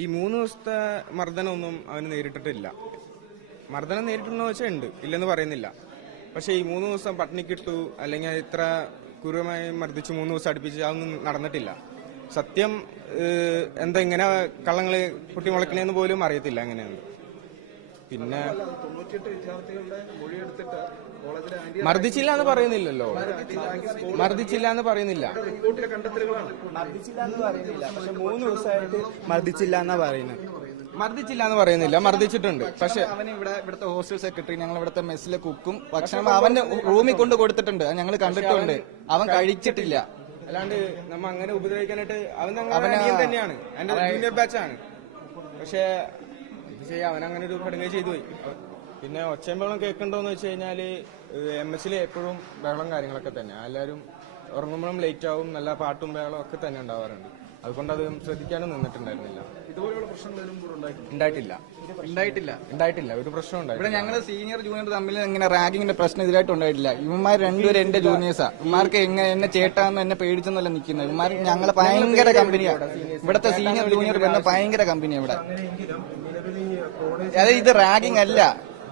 ഈ 3 ദിവസത്തെ മർദ്ദനമൊന്നും അവന് നേരിട്ടിട്ടില്ല. മർദ്ദനം നേരിട്ടുണ്ടോ വെച്ചാൽ ഉണ്ട്, ഇല്ലെന്ന് പറയുന്നില്ല. പക്ഷെ ഈ 3 ദിവസം പട്ടിണിക്കിട്ടു അല്ലെങ്കിൽ ഇത്ര ക്രൂരമായി മർദ്ദിച്ചു 3 ദിവസം അടുപ്പിച്ച് അതൊന്നും നടന്നിട്ടില്ല. സത്യം എന്താ ഇങ്ങനെ കള്ളങ്ങള് പൊട്ടിമുളക്കണേന്ന് പോലും അറിയത്തില്ല എങ്ങനെയാണ്. പിന്നെ മർദ്ദിച്ചില്ല എന്ന് പറയുന്നില്ലല്ലോ, മർദ്ദിച്ചില്ല എന്ന് പറയുന്നില്ല, പക്ഷെ 3 ദിവസമായിട്ട് മർദ്ദിച്ചില്ല എന്നാ പറയുന്നത്. മർദ്ദിച്ചില്ല എന്ന് പറയുന്നില്ല, മർദ്ദിച്ചിട്ടുണ്ട്. പക്ഷെ അവന് ഇവിടുത്തെ ഹോസ്റ്റൽ സെക്രട്ടറി, ഞങ്ങൾ ഇവിടുത്തെ മെസ്സിലെ കുക്കും ഭക്ഷണം അവന്റെ റൂമിൽ കൊണ്ട് കൊടുത്തിട്ടുണ്ട്, ഞങ്ങൾ കണ്ടിട്ടുണ്ട്. അവൻ കഴിച്ചിട്ടില്ല. അല്ലാണ്ട് നമ്മ അങ്ങനെ ഉപദ്രവിക്കാനായിട്ട് അവൻ അനിയൻ തന്നെയാണ്, എന്റെ ജൂനിയർ ബാച്ചാണ്. പക്ഷെ ഇത് ചെയ്യാൻ അവൻ അങ്ങനെ ഒരു കടുങ്ങ ചെയ്തു പോയി. പിന്നെ ഒച്ചയും ബഹളം കേൾക്കണ്ടോന്ന് വെച്ച് കഴിഞ്ഞാല് MS എപ്പോഴും ബഹളം കാര്യങ്ങളൊക്കെ തന്നെ. എല്ലാവരും ഉറങ്ങുമ്പോഴും ലേറ്റ് ആവും, നല്ല പാട്ടും ബഹളം ഒക്കെ തന്നെ ഉണ്ടാവാറുണ്ട്. അതുകൊണ്ട് അത് ശ്രദ്ധിക്കാനും നിന്നിട്ടുണ്ടായിരുന്നില്ല. ഇതുപോലുള്ള പ്രശ്നങ്ങൾ ഉണ്ടായിട്ടില്ല, ഒരു പ്രശ്നം ഇവിടെ ഉണ്ടായിട്ടില്ല. ഞങ്ങൾ സീനിയർ ജൂനിയർ തമ്മിൽ ഇങ്ങനെ റാഗിങ്ങിന്റെ പ്രശ്നം ഇതിലായിട്ട് ഉണ്ടായിട്ടില്ല. ഇവന്മാർ രണ്ടുപേരും എന്റെ ജൂനിയേഴ്സാ. ഇവന്മാർക്ക് എന്നെ ചേട്ടാന്ന് എന്നെ പേടിച്ചെന്നല്ല നിൽക്കുന്നത്. ഇവന്മാർ ഞങ്ങളെ ഭയങ്കര കമ്പനിയാണ്. ഇവിടുത്തെ സീനിയർ ജൂനിയർ ബന്ധം ഭയങ്കര കമ്പനിയാണ് ഇവിടെ. അതായത് ഇത് റാഗിങ് അല്ല.